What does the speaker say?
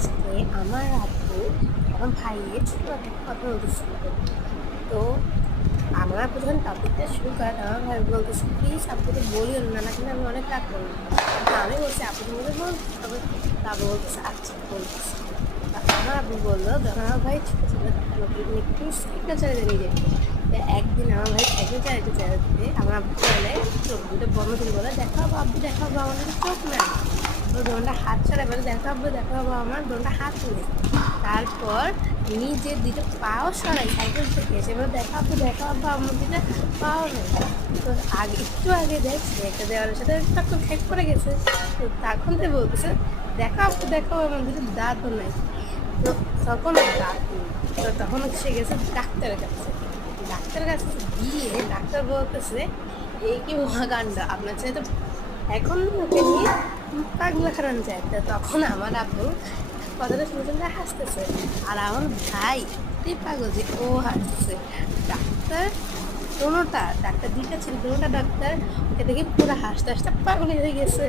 আজকে আমার আব্বু আমার ভাইয়ের ছোট একটা কথা বলতেছিল। তো আমার আব্বু যখন টপিকটা শুরু করে তখন আমার ভাই বলতেছে, প্লিজ আব্বুকে বলিও না, না কিন্তু আমি অনেক রাগ করবো। তো আমি বলছি আব্বুকে মধ্যে বলতে তবে আব্বু বলতেছে আচ্ছা বলতেছি। তা আমার আব্বু বললো যখন আমার ভাই ছোট ছিল তখন ওকে একটু সাইকেল চালাতে নিয়ে যেত। তো একদিন আমার ভাই সাইকেল চালাতে চালাতে আমার আব্বু বলে চোখ দুটো বন্ধ করে বলে দেখো আব্বু দেখো আব্বু আমার কাছে চোখ নাই। তো দোনটা হাত ছাড়া বলে দেখো আব্বু আমার দোনটা হাত নেই। তারপর নিজের দুটো পাও সরাই সাইকেল থেকে সেবার দেখা আব্বু আমার দুটো পাও নেই। তো একটু আগে দেখছি একটা দেওয়ালের সাথে টক্কর খেক পড়ে গেছে। তো তখন তো বলতেছে দেখো আমার দুটো দাঁতও নেই। তো তখন ওর দাঁত নেই। তো তখন সে গেছে ডাক্তারের কাছে। ডাক্তারের কাছে গিয়ে ডাক্তার বলতেছে এই কি মহাকাণ্ড আপনার ছেলে তো এখন ওকে নিয়ে পাগলা খারান যায়। তো তখন আমার আব্বু কথাটা শুনে শুনে হাসতেছে আর আমার ভাই তুই পাগল যে ও হাসতেছে। ডাক্তার দোনোটা ডাক্তার দুইটা ছিল দোনোটা ডাক্তার ওকে দেখে পুরো হাসতে হাসতে পাগল হয়ে গেছে।